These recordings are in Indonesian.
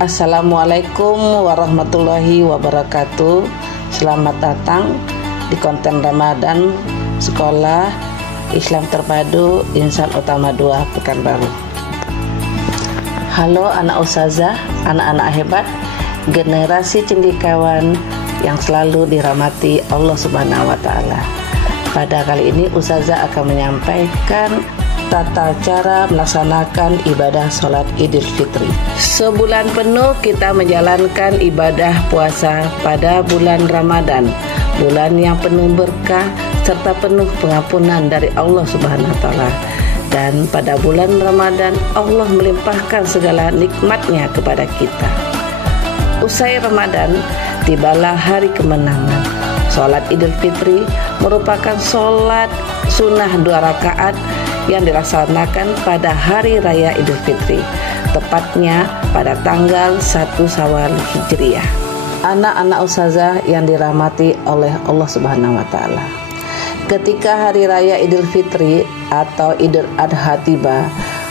Assalamualaikum warahmatullahi wabarakatuh. Selamat datang di konten Ramadan Sekolah Islam Terpadu Insan Utama 2 Pekanbaru. Halo anak ustazah, anak-anak hebat, generasi cendikawan yang selalu dirahmati Allah Subhanahu wa Ta'ala. Pada kali ini ustazah akan menyampaikan tata cara melaksanakan ibadah sholat Idul Fitri. Sebulan penuh kita menjalankan ibadah puasa pada bulan Ramadan, bulan yang penuh berkah serta penuh pengampunan dari Allah Subhanahu wa Ta'ala. Dan pada bulan Ramadan Allah melimpahkan segala nikmatnya kepada kita. Usai Ramadan tibalah hari kemenangan. Sholat Idul Fitri merupakan sholat sunnah 2 rakaat yang dilaksanakan pada hari raya Idul Fitri, tepatnya pada tanggal 1 Syawal Hijriah. Anak-anak ustazah yang dirahmati oleh Allah Subhanahu wa Ta'ala, ketika hari raya Idul Fitri atau Idul Adha tiba,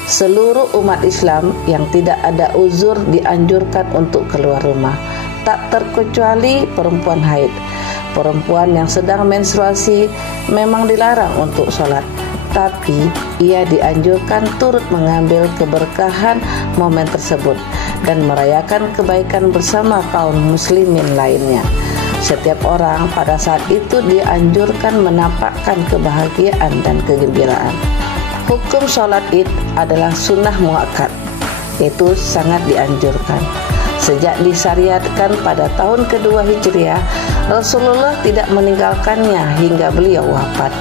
seluruh umat Islam yang tidak ada uzur dianjurkan untuk keluar rumah, tak terkecuali perempuan haid. Perempuan yang sedang menstruasi memang dilarang untuk sholat, tapi ia dianjurkan turut mengambil keberkahan momen tersebut dan merayakan kebaikan bersama kaum muslimin lainnya. Setiap orang pada saat itu dianjurkan menampakkan kebahagiaan dan kegembiraan. Hukum sholat id adalah sunnah muakkad, itu sangat dianjurkan. Sejak disyariatkan pada tahun kedua Hijriah, Rasulullah tidak meninggalkannya hingga beliau wafat.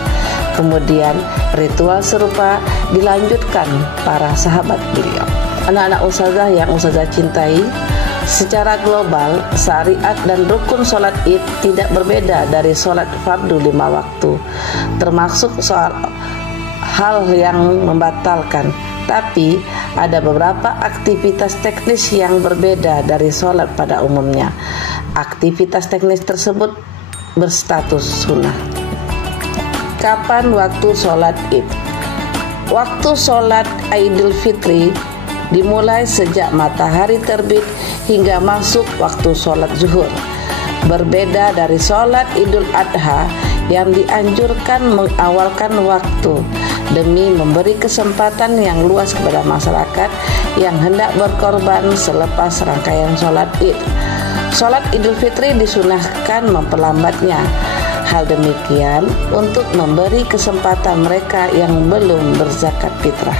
Kemudian ritual serupa dilanjutkan para sahabat beliau. Anak-anak ustazah yang ustazah cintai, secara global syariat dan rukun sholat id tidak berbeda dari sholat fardu 5 waktu, termasuk soal hal yang membatalkan. Tapi ada beberapa aktivitas teknis yang berbeda dari sholat pada umumnya. Aktivitas teknis tersebut berstatus sunnah. Kapan waktu sholat id? Waktu sholat Idul Fitri dimulai sejak matahari terbit hingga masuk waktu sholat zuhur. Berbeda dari sholat Idul Adha yang dianjurkan mengawalkan waktu demi memberi kesempatan yang luas kepada masyarakat yang hendak berkorban selepas rangkaian sholat id. Sholat Idul Fitri disunahkan memperlambatnya. Hal demikian untuk memberi kesempatan mereka yang belum berzakat fitrah.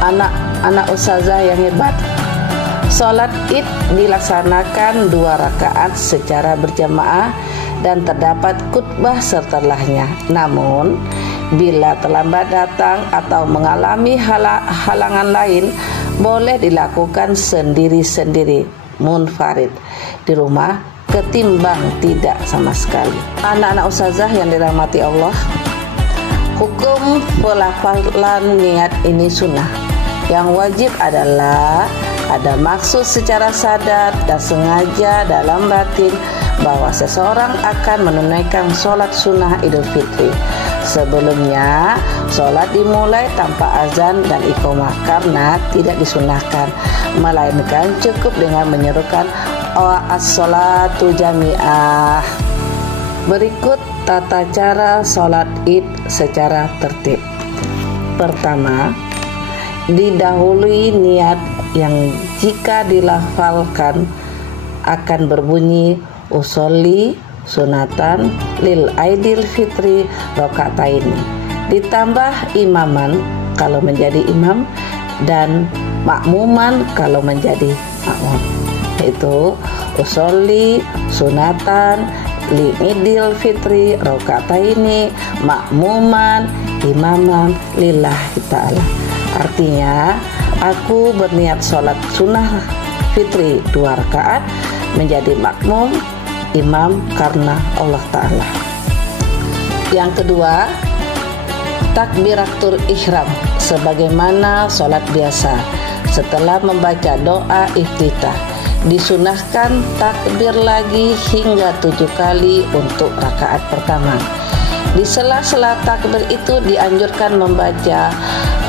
Anak-anak ustazah yang hebat, sholat id dilaksanakan 2 rakaat secara berjamaah dan terdapat khutbah setelahnya. Namun bila terlambat datang atau mengalami halangan lain, boleh dilakukan sendiri-sendiri, munfarid, di rumah, ketimbang tidak sama sekali. Anak-anak ustazah yang dirahmati Allah, hukum pelafalan niat ini sunnah. Yang wajib adalah ada maksud secara sadar dan sengaja dalam batin bahwa seseorang akan menunaikan sholat sunnah Idul Fitri. Sebelumnya, sholat dimulai tanpa azan dan iqamah karena tidak disunahkan, melainkan cukup dengan menyerukan as-sholatu jami'ah. Berikut tata cara sholat id secara tertib. Pertama, didahului niat yang jika dilafalkan akan berbunyi usolli sunatan lil Idul Fitri rakaataini, ditambah imaman kalau menjadi imam dan makmuman kalau menjadi makmum, yaitu usolli sunatan li Idul Fitri rakaataini makmuman imaman lillahi ta'ala. Artinya, aku berniat sholat sunnah fitri 2 rakaat menjadi makmum imam karena Allah Ta'ala. Yang kedua, takbiratul ihram sebagaimana sholat biasa. Setelah membaca doa iftitah, disunahkan takbir lagi hingga 7 kali untuk rakaat pertama. Di sela-sela takbir itu dianjurkan membaca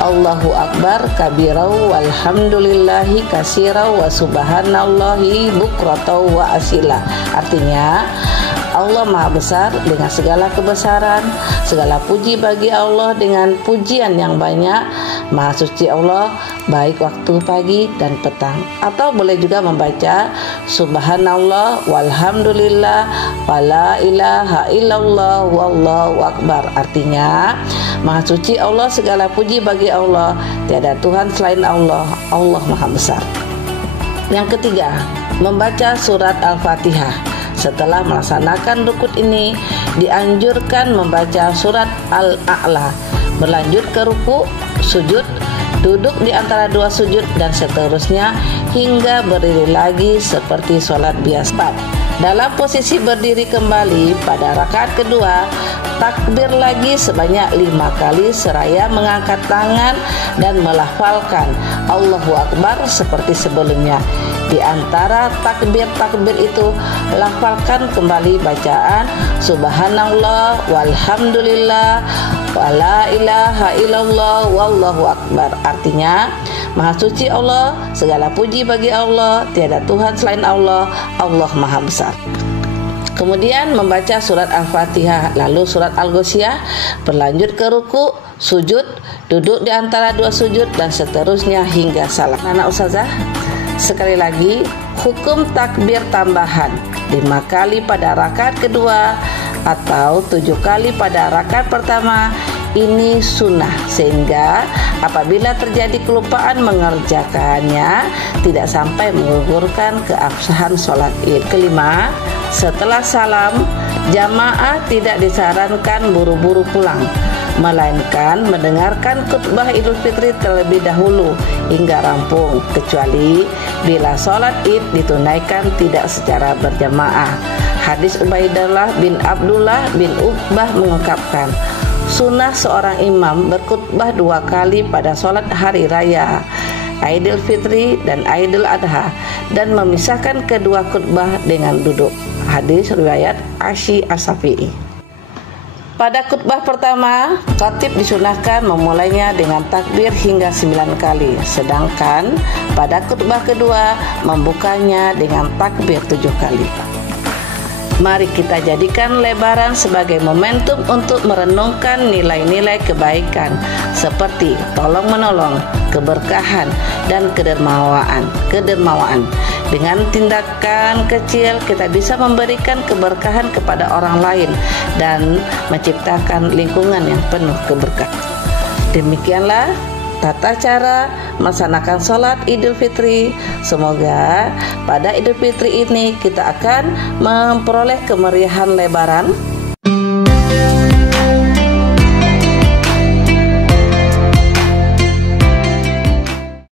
Allahu Akbar kabirau walhamdulillahi kasirau wa subhanallahi bukrotau wa asila. Artinya, Allah Maha Besar dengan segala kebesaran, segala puji bagi Allah dengan pujian yang banyak. Maha suci Allah baik waktu pagi dan petang. Atau boleh juga membaca subhanallah walhamdulillah wala ilaha illallah wallahu akbar. Artinya, Maha suci Allah, segala puji bagi Allah, tiada Tuhan selain Allah, Allah Maha Besar. Yang ketiga, membaca surat Al-Fatihah. Setelah melaksanakan rukun ini, dianjurkan membaca surat Al-A'la, berlanjut ke ruku, sujud, duduk di antara dua sujud, dan seterusnya hingga berdiri lagi seperti sholat biasa. Dalam posisi berdiri kembali pada rakaat kedua, takbir lagi sebanyak 5 kali seraya mengangkat tangan dan melafalkan Allahu Akbar seperti sebelumnya. Di antara takbir-takbir itu, lafalkan kembali bacaan subhanallah walhamdulillah wala ilaha illallah wallahu akbar. Artinya, Maha suci Allah, segala puji bagi Allah, tiada Tuhan selain Allah, Allah Maha Besar. Kemudian membaca surat Al-Fatihah, lalu surat Al-Ghasyiyah, berlanjut ke ruku, sujud, duduk di antara dua sujud, dan seterusnya hingga salam. Anak Ustazah, sekali lagi, hukum takbir tambahan 5 kali pada rakaat kedua atau 7 kali pada rakaat pertama ini sunnah, sehingga apabila terjadi kelupaan mengerjakannya tidak sampai menggugurkan keabsahan sholat Id. Kelima, setelah salam, jamaah tidak disarankan buru-buru pulang, melainkan mendengarkan khutbah Idul Fitri terlebih dahulu hingga rampung, kecuali bila sholat Id ditunaikan tidak secara berjamaah. Hadis Ubaidillah bin Abdullah bin Uqbah mengungkapkan, sunnah seorang imam berkhutbah 2 kali pada sholat hari raya Idul Fitri dan Idul Adha, dan memisahkan kedua khutbah dengan duduk. Hadis riwayat Asy As-Syafi'i. Pada khutbah pertama, khatib disunahkan memulainya dengan takbir hingga 9 kali, sedangkan pada khutbah kedua membukanya dengan takbir 7 kali. Mari kita jadikan lebaran sebagai momentum untuk merenungkan nilai-nilai kebaikan seperti tolong-menolong, keberkahan, dan kedermawaan. Dengan tindakan kecil kita bisa memberikan keberkahan kepada orang lain dan menciptakan lingkungan yang penuh keberkahan. Demikianlah tata cara melaksanakan sholat Idul Fitri. Semoga pada Idul Fitri ini kita akan memperoleh kemeriahan lebaran.